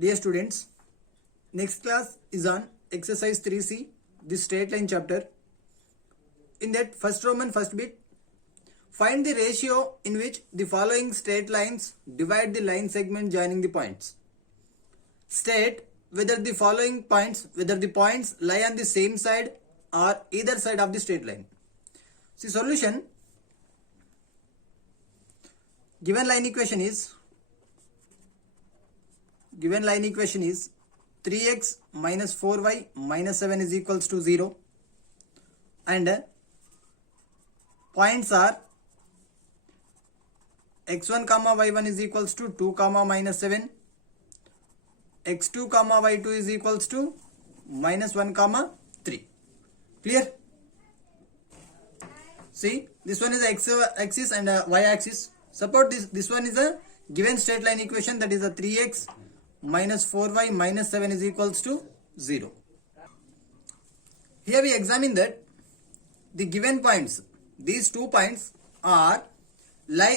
Dear students, next class is on exercise 3C, the straight line chapter. In that first Roman first bit, find the ratio in which the following straight lines divide the line segment joining the points. State whether the points lie on the same side or either side of the straight line. See solution. Given line equation is 3x minus 4y minus 7 is equals to 0, and points are x1 comma y1 is equals to 2 comma minus 7, x2 comma y2 is equals to minus 1 comma 3. Clear? See, this one is x axis and y axis. Suppose this one is a given straight line equation, that is a 3x minus 4y minus 7 is equals to 0. Here we examine that the given points, these 2 points lie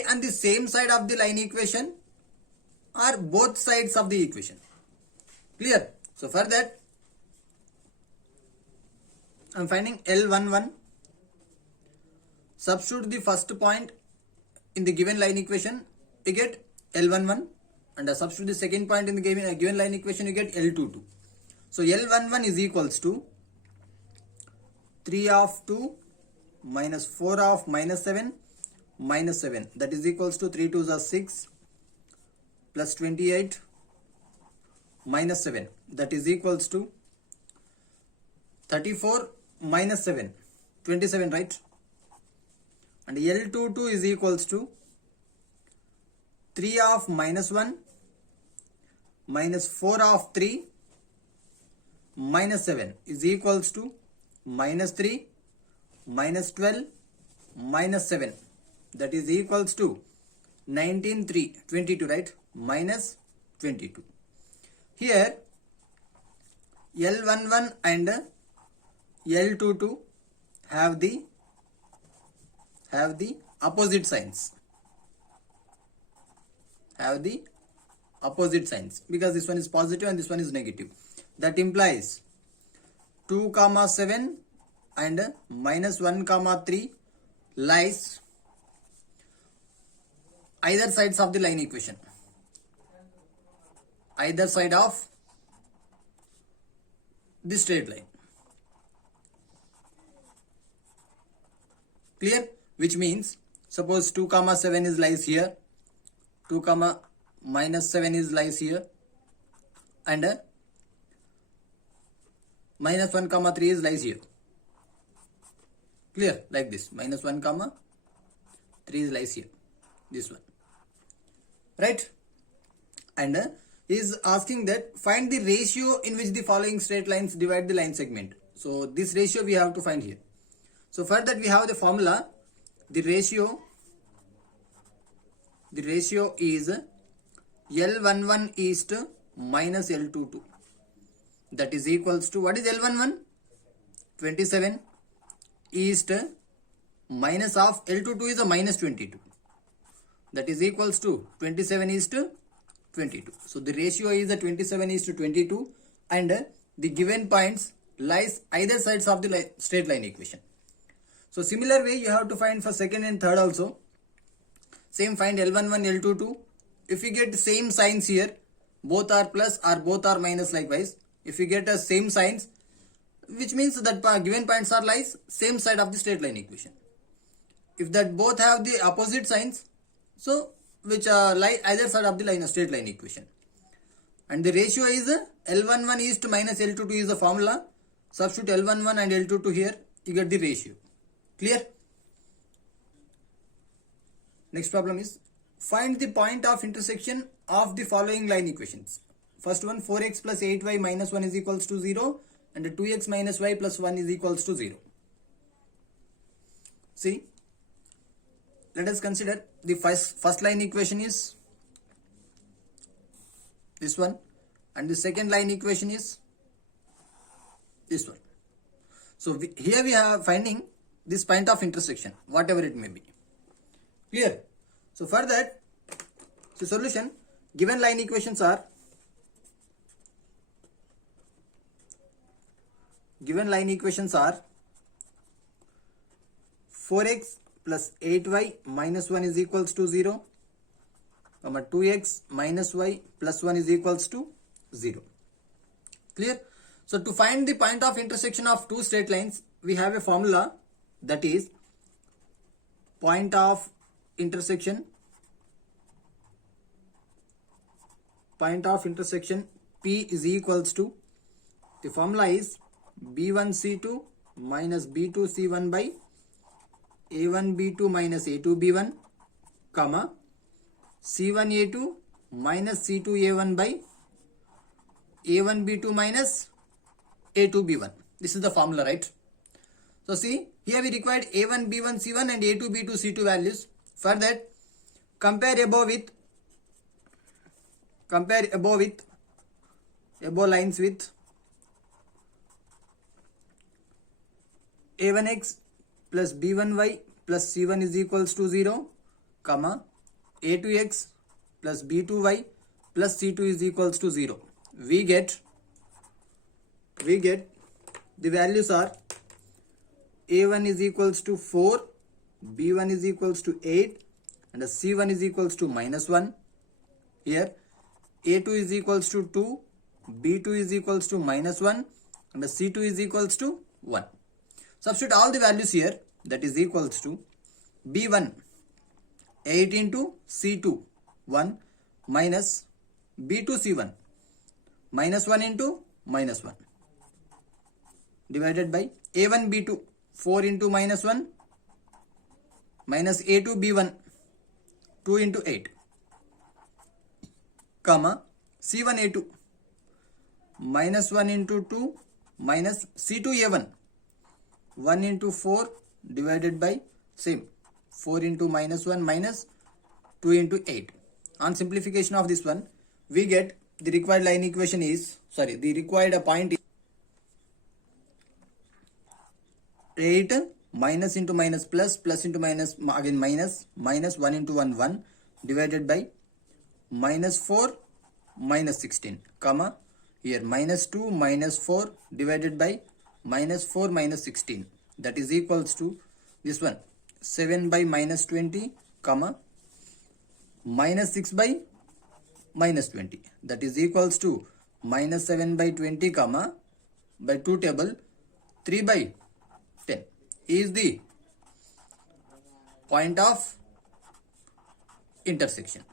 on the same side of the line equation or both sides of the equation. Clear? So for that I am finding L11. Substitute the first point in the given line equation, you get L11, and substitute the second point in the given line equation, you get L22. So L11 is equals to 3 of 2 minus 4 of minus 7 minus 7, that is equals to 3 2s are 6 plus 28 minus 7, that is equals to 34 minus 7, 27, right? And L22 is equals to 3 of minus 1 minus 4 of 3 minus 7 is equals to minus 3 minus 12 minus 7, that is equals to 19 3 22, right? Minus 22. Here L11 and L22 have the opposite signs. Because this one is positive and this one is negative. That implies 2 comma 7 and minus 1 comma 3 lies either sides of the line equation. Either side of the straight line. Clear? Which means suppose 2 comma 7 is lies here, 2 comma minus 7 is lies here, and minus 1 comma 3 is lies here. Clear? Like this, minus 1 comma 3 is lies here, this one, right? And is asking that find the ratio in which the following straight lines divide the line segment. So this ratio we have to find here. So for that we have the formula. The ratio is L11 is to minus L22, that is equals to, what is L11? 27 is to minus of L22 is a minus 22, that is equals to 27 is to 22. So the ratio is a 27 is to 22, and the given points lies either sides of the straight line equation. So similar way you have to find for second and third also. Same, find L11, L22. If you get same signs here, both are plus or both are minus likewise. If you get a same signs, which means that given points are lies same side of the straight line equation. If that both have the opposite signs, so which lie either side of the straight line equation. And the ratio is L11 is to minus L22 is the formula. Substitute L11 and L22 here, you get the ratio. Clear? Next problem is find the point of intersection of the following line equations. First one, 4x plus 8y minus 1 is equals to 0, and 2x minus y plus 1 is equals to 0. See, let us consider the first line equation is this one, and the second line equation is this one. So here we are finding this point of intersection, whatever it may be. Clear? So for that, so solution, given line equations are given line equations are 4x plus 8y minus 1 is equals to 0, 2x minus y plus 1 is equals to 0. Clear? So to find the point of intersection of two straight lines, we have a formula, that is point of intersection P is equals to, the formula is B1C2 minus B2C1 by A1B2 minus A2B1, comma C1A2 minus C2A1 by A1B2 minus A2B1. This is the formula, right? So see, here we required A1B1C1 and A2B2C2 values. For that, compare above lines with A1x plus B1y plus C1 is equals to 0, comma A2x plus B2y plus C2 is equals to 0. We get the values are A1 is equals to 4, B1 is equals to 8, and C1 is equals to minus 1. Here A2 is equals to 2, B2 is equals to minus 1, and C2 is equals to 1. Substitute all the values here, that is equals to B1 8 into C2 1 minus B2 C1 minus 1 into minus 1 divided by A1 B2 4 into minus 1 minus A2 B1 2 into 8, comma C1 A2 minus 1 into 2 minus C2 A1 1 into 4 divided by same 4 into minus 1 minus 2 into 8. On simplification of this one, we get the required line equation is, the required point is 8 minus into minus plus, plus into minus again minus, minus 1 into 1 1 divided by minus 4 minus 16, comma here minus 2 minus 4 divided by minus 4 minus 16, that is equals to this one 7 by minus 20, comma minus 6 by minus 20, that is equals to minus 7 by 20, comma by 2 table 3 by 10 is the point of intersection.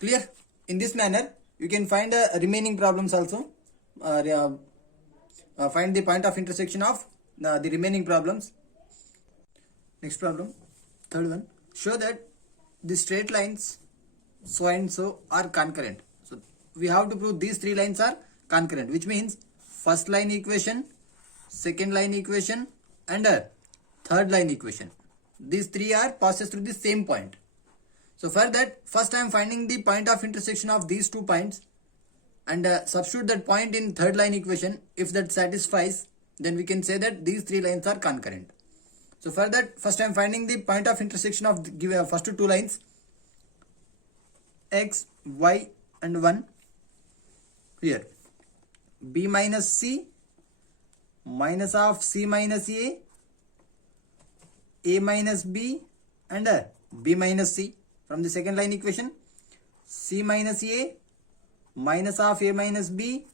Clear? In this manner, you can find remaining problems also. Find the point of intersection of the remaining problems. Next problem, third one. Show that the straight lines so and so are concurrent. So we have to prove these three lines are concurrent, which means first line equation, second line equation, and third line equation. These three are passes through the same point. So for that, first I am finding the point of intersection of these 2 points and substitute that point in third line equation. If that satisfies, then we can say that these 3 lines are concurrent. So for that, first I am finding the point of intersection of the first 2 lines, x, y and 1. Here b minus c minus of c minus a minus b and b minus c. From the second line equation, c minus a minus of a minus b,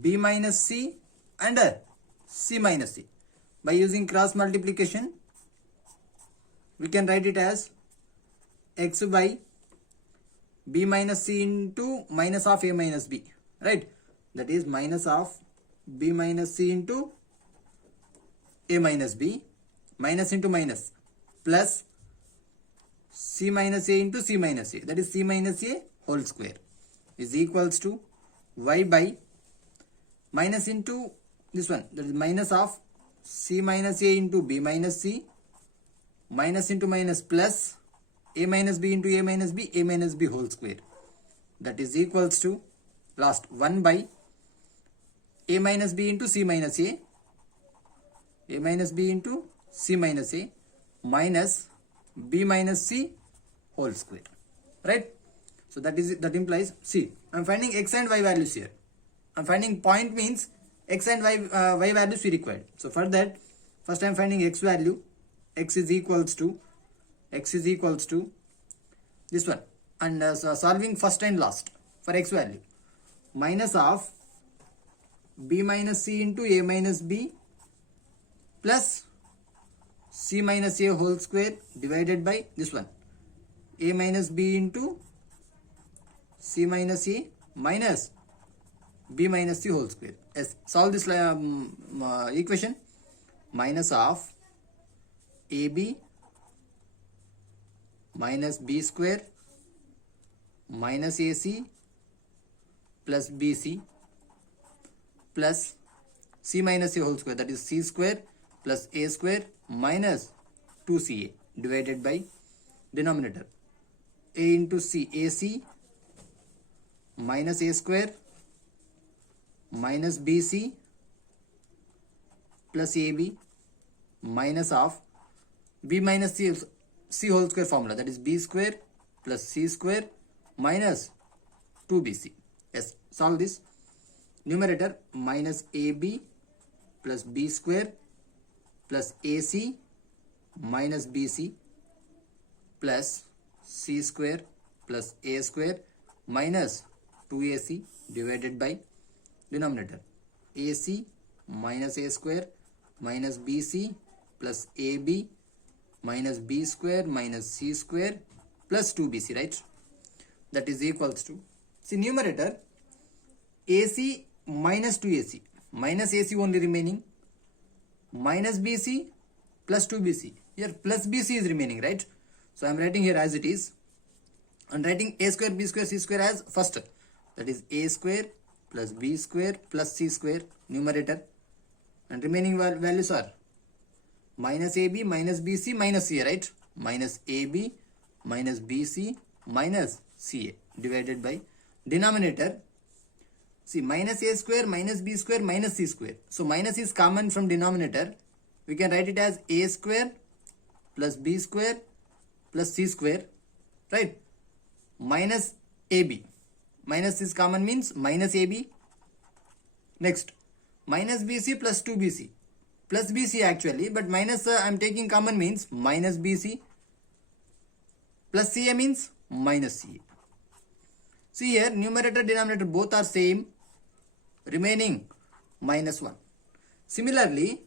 b minus c and c minus c. By using cross multiplication, we can write it as x by b minus c into minus of a minus b, right? That is minus of b minus c into a minus b, minus into minus, plus c minus a into c minus a, that is c minus a whole square, is equals to y by minus into this one, that is minus of c minus a into b minus c, minus into minus, plus a minus b into a minus b whole square, that is equals to last 1 by a minus b into c minus a minus b into c minus a minus b minus c whole square, right? So that implies, see, I am finding x and y values here. I'm finding point means x and y values we required. So for that, first I'm finding x value. X is equals to this one, and so solving first and last for x value, minus of b minus c into a minus b plus c minus a whole square divided by this one, a minus b into c minus a minus b minus c whole square. Yes, solve this equation. Minus of ab minus b square minus ac plus bc plus c minus a whole square, that is c square plus a square minus 2ca divided by denominator a into c, ac minus a square minus bc plus ab minus of b minus c whole square formula, that is b square plus c square minus 2bc. Yes, solve this. Numerator minus ab plus b square plus ac minus bc plus c square plus a square minus 2ac divided by denominator ac minus a square minus bc plus ab minus b square minus c square plus 2bc, right? That is equals to, see, numerator ac minus 2ac, minus ac only remaining, minus bc plus 2bc, here plus bc is remaining, right? So I am writing here as it is, and writing a square b square c square as first, that is a square plus b square plus c square numerator, and remaining values are minus ab minus bc minus ca, right? Minus ab minus bc minus ca divided by denominator, see, minus a square minus b square minus c square. So minus is common from denominator, we can write it as a square plus b square plus c square, right? Minus ab, minus is common means minus ab. Next, minus bc plus 2bc, plus bc actually, but minus I am taking common means minus bc plus ca means minus ca. See here, numerator denominator both are same, remaining minus 1. Similarly,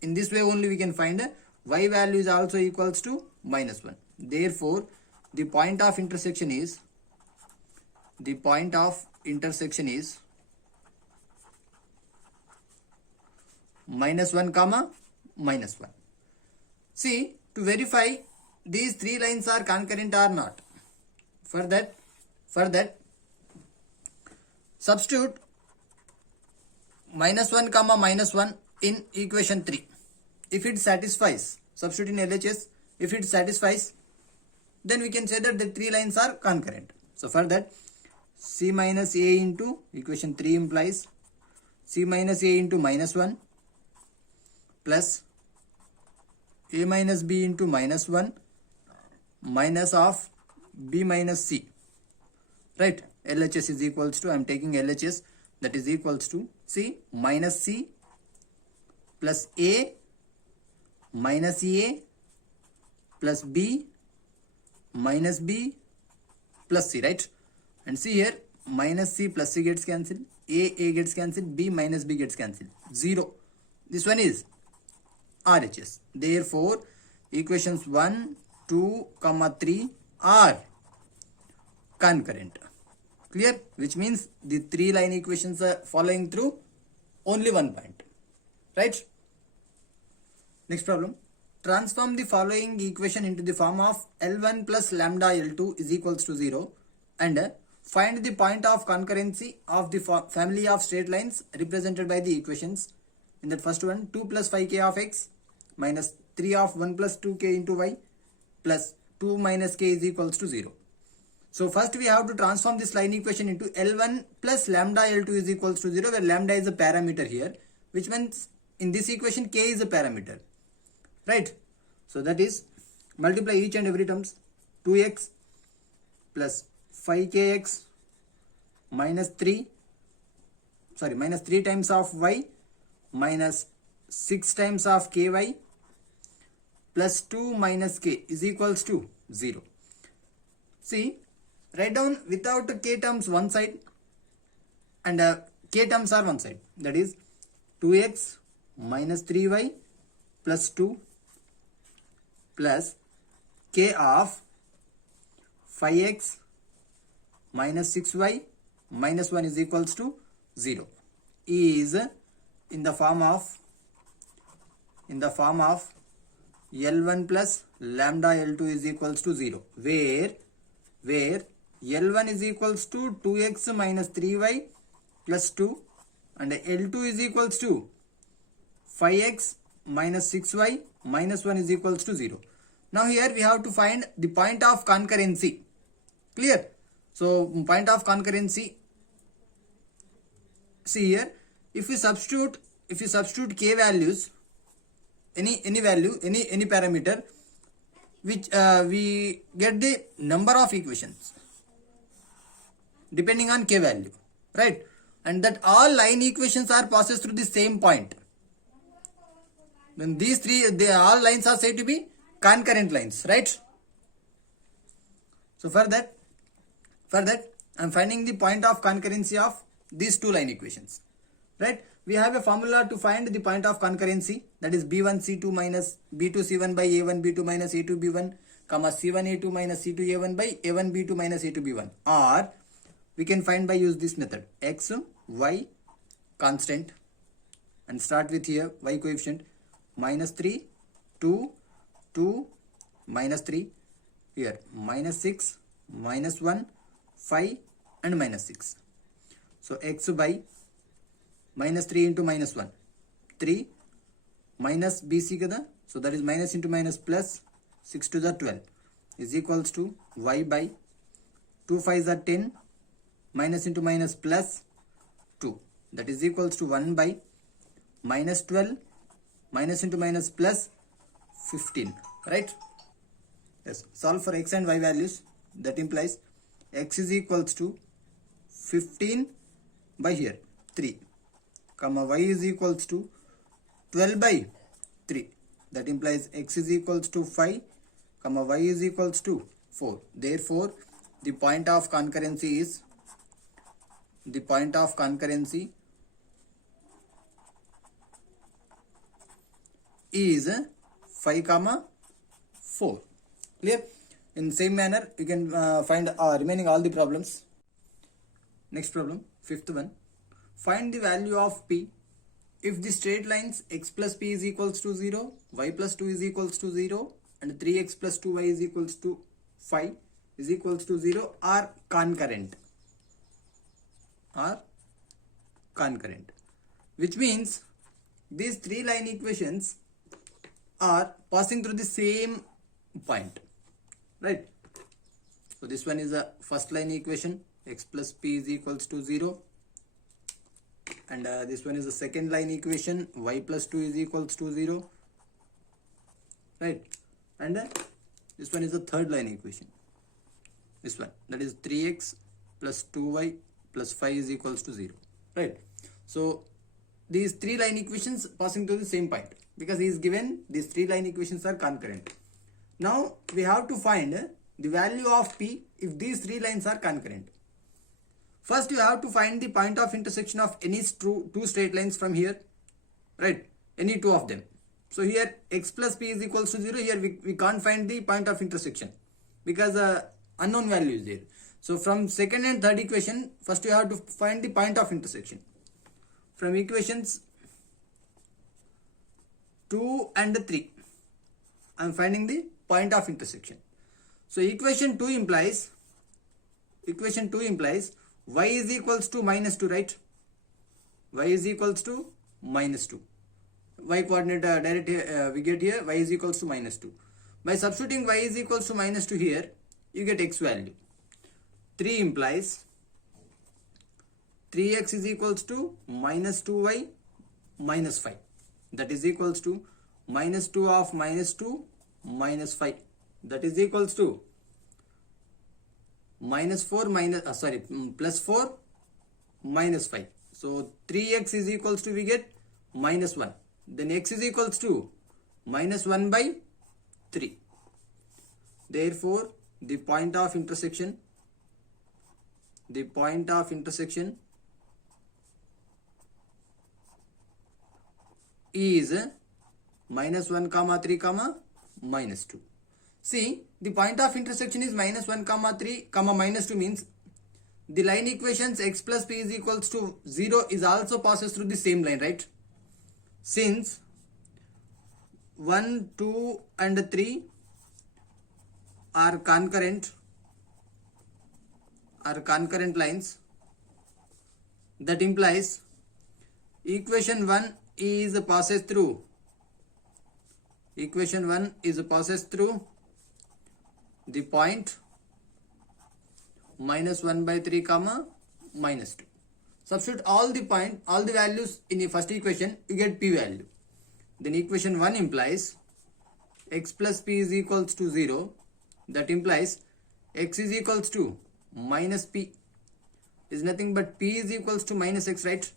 in this way only we can find y value is also equals to minus 1. Therefore, the point of intersection is minus 1 comma minus 1. See, to verify these three lines are concurrent or not, for that substitute minus 1 comma minus 1 in equation 3. If it satisfies, substitute in LHS, if it satisfies, then we can say that the three lines are concurrent. So for that, c minus a into equation 3 implies c minus a into minus 1 plus a minus b into minus 1 minus of b minus c, right? LHS is equals to, I am taking LHS, that is equals to, see, minus c plus a minus a plus b minus b plus c, right? And see here, minus c plus c gets cancelled, a gets cancelled, b minus b gets cancelled, 0. This one is RHS. Therefore, equations 1, 2, 3 are concurrent. Clear? Which means the three line equations are following through only one point. Right? Next problem. Transform the following equation into the form of L1 plus lambda L2 is equals to 0 and find the point of concurrency of the family of straight lines represented by the equations. In that first one, 2 plus 5k of x minus 3 of 1 plus 2k into y plus 2 minus k is equals to 0. So first we have to transform this line equation into L1 plus lambda L2 is equals to 0, where lambda is a parameter here, which means in this equation k is a parameter, right? So that is, multiply each and every terms, 2x plus 5kx minus 3 minus 3 times of y minus 6 times of ky plus 2 minus k is equals to 0. See, write down without k terms one side and k terms are one side. That is 2x minus 3y plus 2 plus k of 5x minus 6y minus 1 is equals to 0 is in the form of L1 plus lambda L2 is equals to 0, where L1 is equals to 2x minus 3y plus 2 and L2 is equals to 5x minus 6y minus 1 is equals to 0. Now here we have to find the point of concurrency. Clear? So point of concurrency, see here, if you substitute k values, any value, any parameter, which we get the number of equations depending on k value, right? And that all line equations are passes through the same point. Then these three, all lines are said to be concurrent lines, right? So for that I am finding the point of concurrency of these two line equations, right? We have a formula to find the point of concurrency, that is b1 c2 minus b2 c1 by a1 b2 minus a2 b1 comma c1 a2 minus c2 a1 by a1 b2 minus a2 b1, or we can find by use this method, x y constant and start with here y coefficient minus 3 2 2 minus 3, here minus 6 minus 1 5 and minus 6. So x by minus 3 into minus 1 3 minus bc kada, so that is minus into minus plus 6 to the 12 is equals to y by 2 5s are 10 minus into minus plus 2, that is equals to 1 by minus 12 minus into minus plus 15, right? Yes, solve for x and y values. That implies x is equals to 15 by here 3 comma y is equals to 12 by 3, that implies x is equals to 5 comma y is equals to 4. Therefore the point of concurrency is 5 comma 4. Clear? In same manner you can find remaining all the problems. Next problem, fifth one. Find the value of p if the straight lines x plus p is equals to 0, y plus 2 is equals to 0 and 3x plus 2y is equals to 5 is equals to 0 are concurrent. Which means these three line equations are passing through the same point, right? So this one is a first line equation, x plus p is equals to 0, and this one is the second line equation, y plus 2 is equals to 0, right? And this one is the third line equation, this one, that is 3x plus 2y plus 5 is equals to 0, right? So these three line equations passing to the same point, because he is given these three line equations are concurrent. Now we have to find the value of p if these three lines are concurrent. First you have to find the point of intersection of any two straight lines from here, right? Any two of them. So here x plus p is equals to 0, here we can't find the point of intersection because unknown value is there. So from second and third equation, first you have to find the point of intersection. From equations 2 and 3, I am finding the point of intersection. So equation 2 implies y is equals to minus 2, right? Y is equals to minus 2. Y coordinate direct we get here, y is equals to minus 2. By substituting y is equals to minus 2 here, you get x value. 3 implies 3x is equals to minus 2y minus 5. That is equals to minus 2 of minus 2 minus 5. That is equals to minus 4 minus plus 4 minus 5. So 3x is equals to, we get minus 1. Then x is equals to minus 1 by 3. Therefore, the point of intersection is minus 1 comma 3 comma minus 2. See, the point of intersection is minus 1 comma 3 comma minus 2 means the line equations x plus p is equals to 0 is also passes through the same line, right? Since 1, 2 and 3 are concurrent lines, that implies equation 1 is passes through the point minus 1 by 3 comma minus 2. Substitute all the values in the first equation, you get p value. Then equation 1 implies x plus p is equals to 0. That implies x is equals to minus p is nothing but p is equals to minus x, right?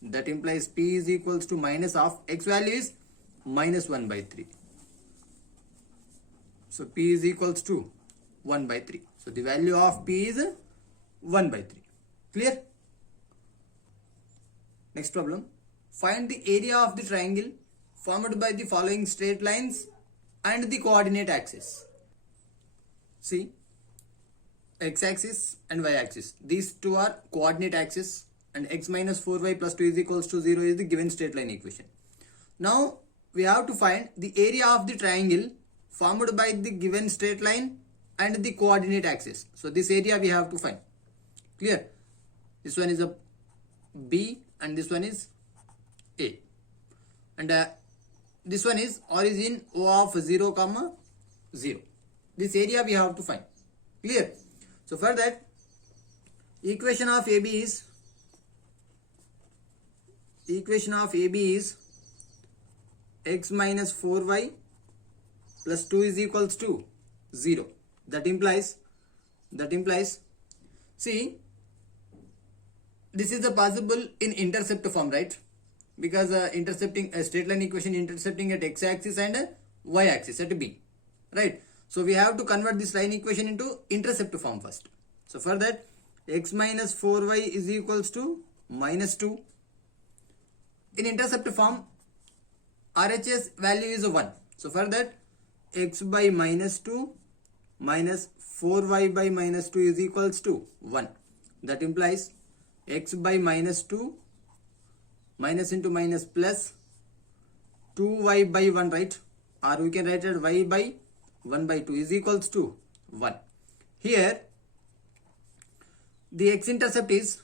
That implies p is equals to minus of x value is minus 1 by 3. So p is equals to 1 by 3. So the value of p is 1 by 3. Clear? Next problem. Find the area of the triangle formed by the following straight lines and the coordinate axis. See, x-axis and y-axis. These two are coordinate axis, and x minus 4y plus 2 is equals to 0 is the given straight line equation. Now, we have to find the area of the triangle formed by the given straight line and the coordinate axis. So, this area we have to find. Clear? This one is a B and this one is A. And this one is origin O of 0 comma 0. This area we have to find. Clear? So for that, equation of AB is x minus 4y plus 2 is equals to 0. That implies, see, this is the possible in intercept form, right? Because intercepting a straight line equation intercepting at x-axis and y-axis at B, right? So we have to convert this line equation into intercept form first. So for that, x minus 4y is equals to minus 2. In intercept form, RHS value is 1. So for that, x by minus 2 minus 4y by minus 2 is equals to 1. That implies x by minus 2 minus into minus plus 2y by 1, right? Or we can write it y by 1 by 2 is equals to 1. Here, the x-intercept is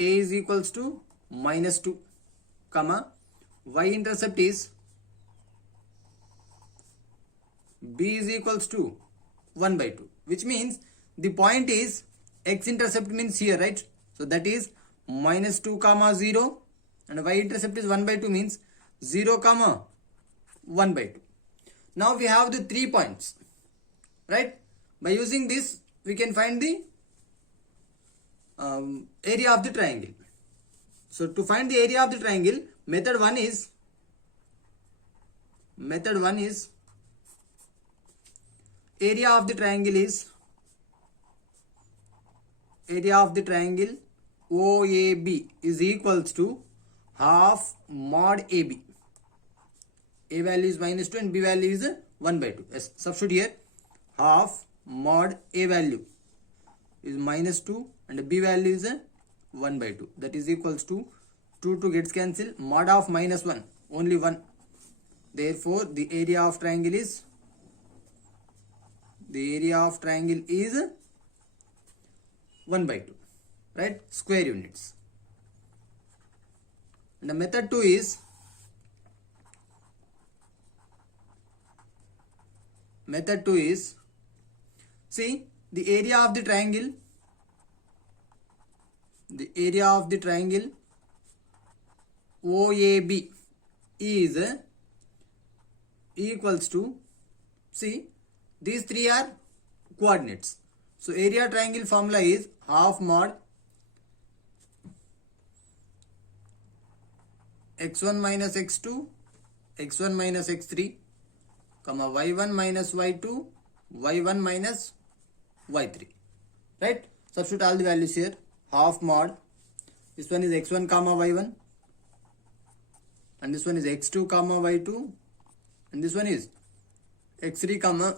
a is equals to minus 2, comma, y-intercept is b is equals to 1 by 2, which means the point is x-intercept means here, right? So that is minus 2 comma 0, and y-intercept is 1 by 2 means 0 comma 1 by 2. Now we have the 3 points, right? By using this, we can find the area of the triangle. So to find the area of the triangle, method 1 is area of the triangle OAB is equals to half mod AB. A value is minus 2 and B value is 1 by 2. Yes, substitute here. Half mod A value is minus 2 and B value is 1 by 2. That is equals to 2 gets cancelled. Mod of minus 1, only 1. Therefore, the area of triangle is 1 by 2, right? Square units. And the method 2 is see, the area of the triangle OAB is equals to, see, these three are coordinates. So area triangle formula is half mod x1 minus x2, x1 minus x3, comma y1 minus y2, y1 minus y3. Right? Substitute all the values here. Half mod. This one is x1 comma y1. And this one is x2 comma y2. And this one is x3 comma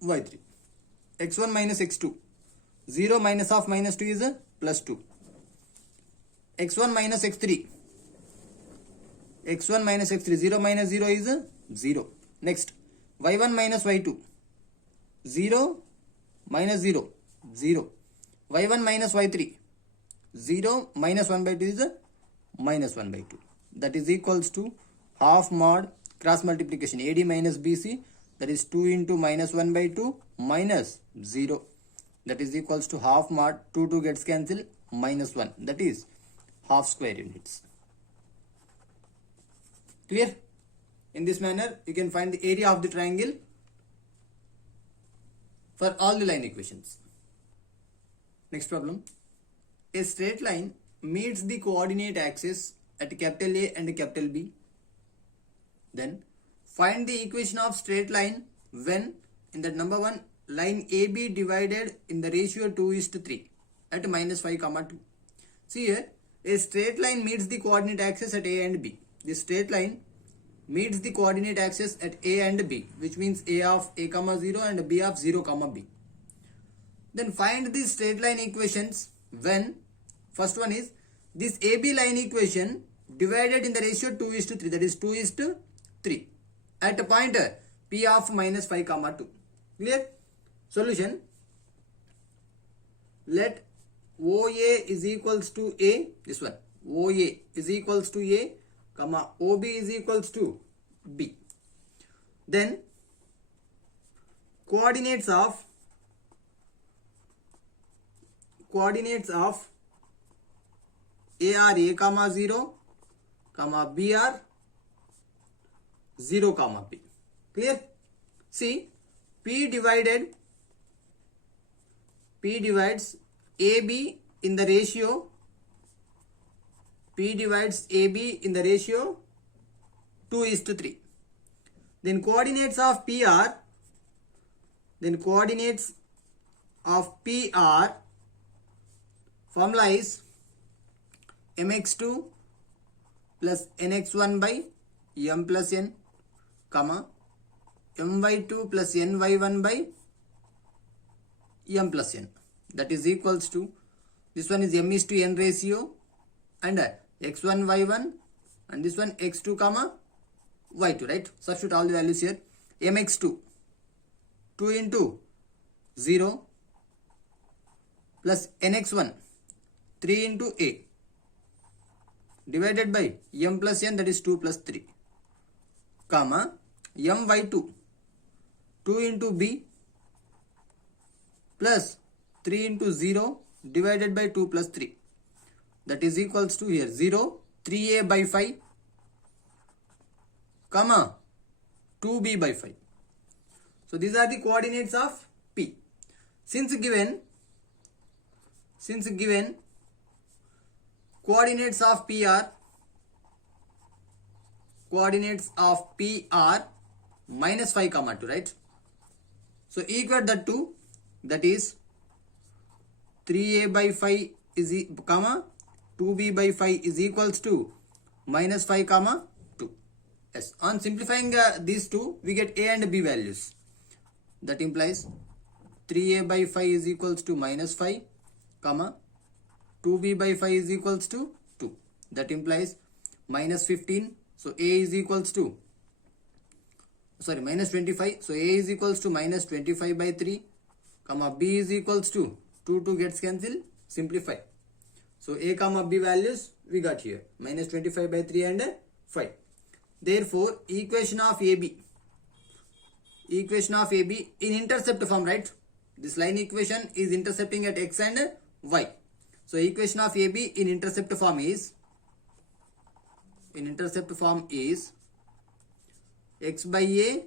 y3. x1 minus x2. 0 minus of minus 2 is a plus 2. x1 minus x3. x1 minus x3. 0 minus 0 is a 0. Next. y1 minus y2. 0 minus 0. 0. y1 minus y3. 0 minus 1 by 2 is a minus 1 by 2. That is equals to half mod cross multiplication AD minus BC, that is 2 into minus 1 by 2 minus 0, that is equals to half mod 2 gets cancelled minus 1, that is half square units. Clear? In this manner you can find the area of the triangle for all the line equations. Next problem. A straight line meets the coordinate axis at capital A and capital B. Then find the equation of straight line when in that number 1 line AB divided in the ratio 2:3 at minus 5 comma 2. See here, a straight line meets the coordinate axis at A and B. This straight line meets the coordinate axis at A and B, which means A of A comma 0 and B of 0 comma B. Then find the straight line equations when first one is this AB line equation divided in the ratio 2:3, that is 2:3 at a point P of minus 5 comma 2. Clear? Solution. Let OA is equals to A, this one, OA is equals to A, comma OB is equals to B. Then coordinates of A are A comma 0, comma B are 0 comma B. Clear? See, P divides AB in the ratio, P divides AB in the ratio 2:3. Then coordinates of P are, formula is mx2 plus nx1 by m plus n, comma my2 plus ny1 by m plus n, that is equals to, this one is m is to n ratio and x1 y1 and this one x2 comma y2, right? Substitute all the values here. mx2 2 into 0 plus nx1 3 into a divided by m plus n, that is 2 plus 3, comma my2 2 into b plus 3 into 0 divided by 2 plus 3, that is equals to here 0 3a by 5, comma 2b by 5. So these are the coordinates of P. Since given coordinates of P are minus 5 comma 2, right? So equate that to, that is 3a by 5 is comma 2b by 5 is equals to minus 5 comma 2. Yes, on simplifying these two we get a and b values. That implies 3a by 5 is equals to minus 5 comma 2b by 5 is equals to 2. That implies minus 15. So a is equals to, sorry, minus 25. So a is equals to minus 25 by 3, comma b is equals to 2 gets cancelled, simplify. So a comma b values we got here, minus 25 by 3 and 5. Therefore equation of AB in intercept form, right? This line equation is intercepting at x and y. So equation of AB in intercept form is x by a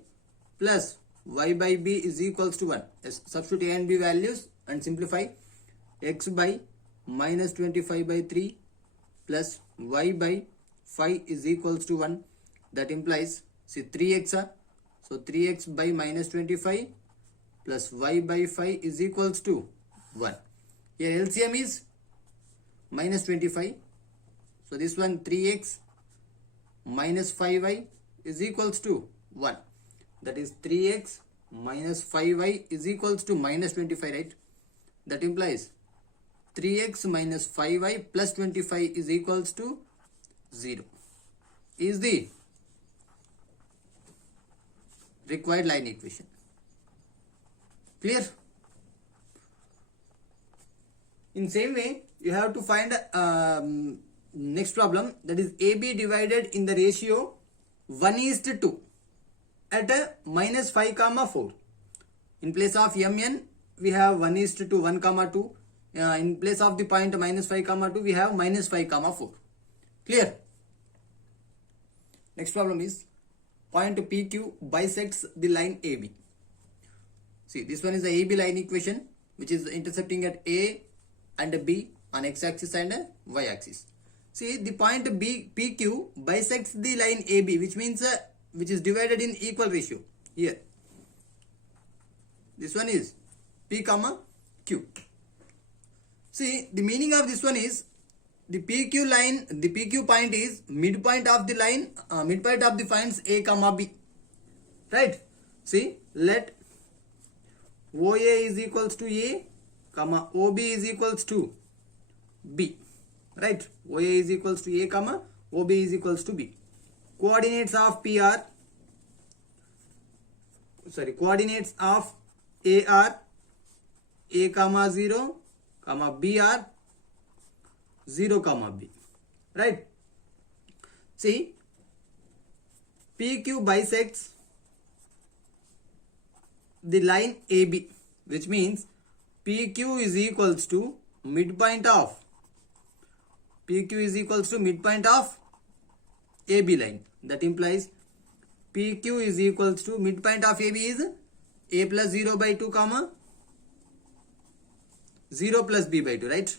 plus y by b is equals to 1. Yes, substitute a and b values and simplify. X by minus 25 by 3 plus y by 5 is equals to 1. That implies, see 3x, so 3x by minus 25 plus y by 5 is equals to 1. Here LCM is minus 25. So this one 3x minus 5y is equals to 1. That is 3x minus 5y is equals to minus 25, right? That implies 3x minus 5y plus 25 is equals to 0. Is the required line equation. Clear? In same way, you have to find next problem, that is AB divided in the ratio 1:2 at a minus 5 comma 4. In place of mn, we have 1:2, 1 comma 2. In place of the point minus 5 comma 2, we have minus 5 comma 4. Clear? Next problem is point PQ bisects the line AB. See, this one is the AB line equation which is intercepting at A and B on x-axis and y-axis. See, the point PQ bisects the line AB, which means which is divided in equal ratio. Here, this one is P comma Q. See, the meaning of this one is the PQ line, the PQ point is midpoint of the line, midpoint of the points A comma B. Right? See, let OA is equals to A, comma OB is equals to B. Right? OA is equals to A, comma OB is equals to B. Coordinates of coordinates of A are A comma 0, comma B are 0 comma B. Right? See, PQ bisects the line AB, which means PQ is equals to midpoint of AB line. That implies PQ is equals to midpoint of AB is A plus 0 by 2 comma 0 plus B by 2, right?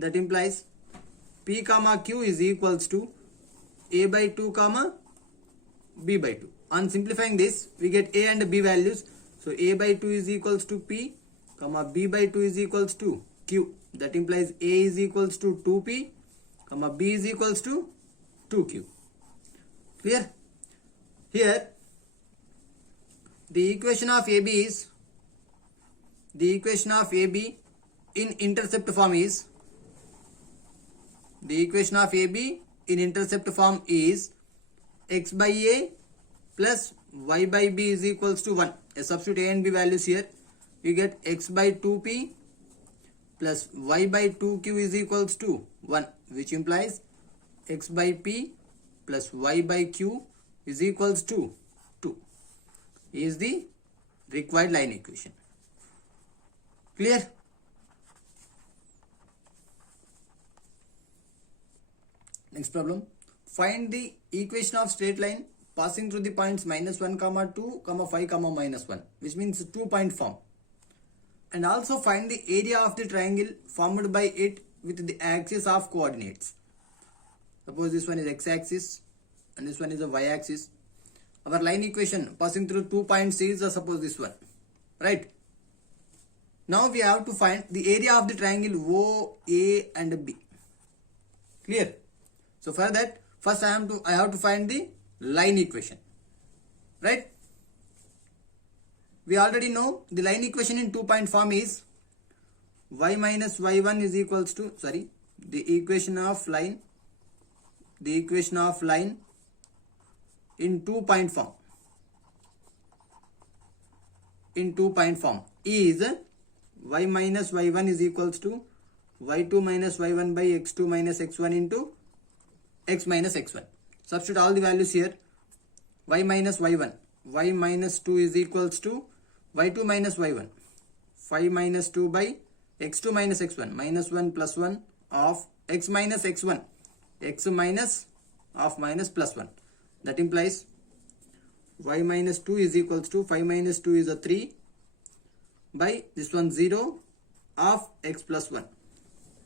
That implies P comma Q is equals to A by 2 comma B by 2. On simplifying this, we get A and B values. So A by 2 is equals to P, comma B by 2 is equals to Q. That implies A is equals to 2P, comma B is equals to 2Q. Clear? Here, the equation of AB is, the equation of AB in intercept form is, the equation of AB in intercept form is x by A plus y by B is equals to 1. Substitute A and B values here. You get x by 2P plus y by 2Q is equals to 1, which implies x by P plus y by Q is equals to 2. Is the required line equation. Clear? Next problem. Find the equation of straight line passing through the points minus 1 comma 2 comma 5 comma minus 1, which means 2-point form. And also find the area of the triangle formed by it with the axis of coordinates. Suppose this one is x-axis and this one is a y-axis. Our line equation passing through 2 points is suppose this one. Right? Now we have to find the area of the triangle OA and B. Clear? So for that, first I have to find the line equation. Right? We already know the line equation in 2-point form is y minus y1 is equals to, the equation of line in 2-point form. In 2-point form is y minus y1 is equals to y2 minus y1 by x2 minus x1 into x minus x1. Substitute all the values here. Y minus y1, y minus 2 is equals to y2 minus y1, 5 minus 2 by x2 minus x1, minus 1 plus 1 of x minus x1, x minus of minus plus 1. That implies y minus 2 is equals to 5 minus 2 is a 3, by this one 0 of x plus 1.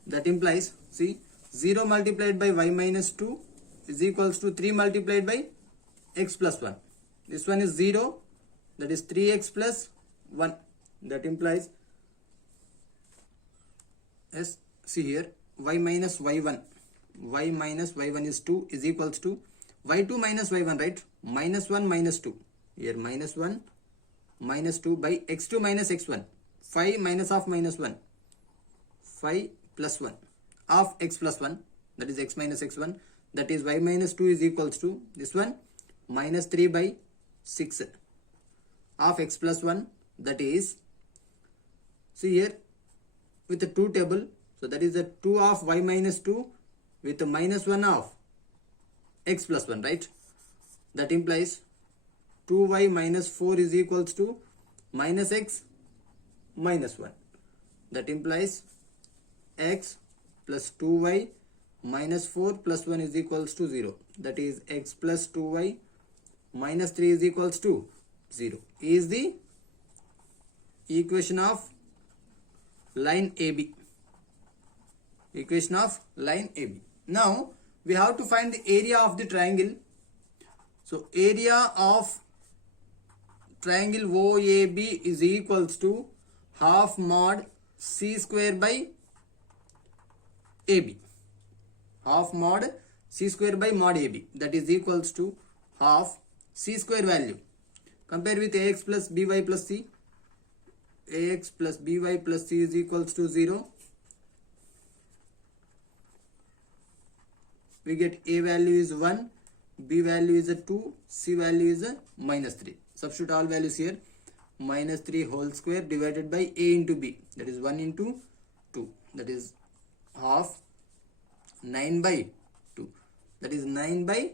That implies, see, 0 multiplied by y minus 2 is equals to 3 multiplied by x plus 1. This one is 0, that is 3x plus 1. That implies, yes, see here, y minus y1. Y minus y1 is 2 is equals to y2 minus y1, right? Minus 1 minus 2. Here minus 1 minus 2 by x2 minus x1. 5 minus of minus 1. 5 plus 1 of x plus 1, that is x minus x1, that is y minus 2 is equals to this one minus 3 by 6 of x plus 1, that is, see here with the 2 table, so that is the 2 of y minus 2 with the minus 1 of x plus 1, right? That implies 2y minus 4 is equals to minus x minus 1. That implies x plus 2y minus 4 plus 1 is equals to 0. That is x plus 2y minus 3 is equals to 0. Is the equation of line AB. Equation of line AB. Now we have to find the area of the triangle. So area of triangle OAB is equals to half mod C square by AB. Half mod C square by mod AB. That is equals to half C square value. Compare with AX plus BY plus C. AX plus BY plus C is equals to 0. We get A value is 1, B value is a 2, C value is a minus 3. Substitute all values here. Minus 3 whole square divided by A into B. That is 1 into 2. That is half 9 by 2. That is 9 by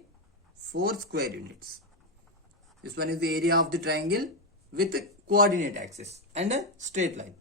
4 square units. This one is the area of the triangle with a coordinate axis and a straight line.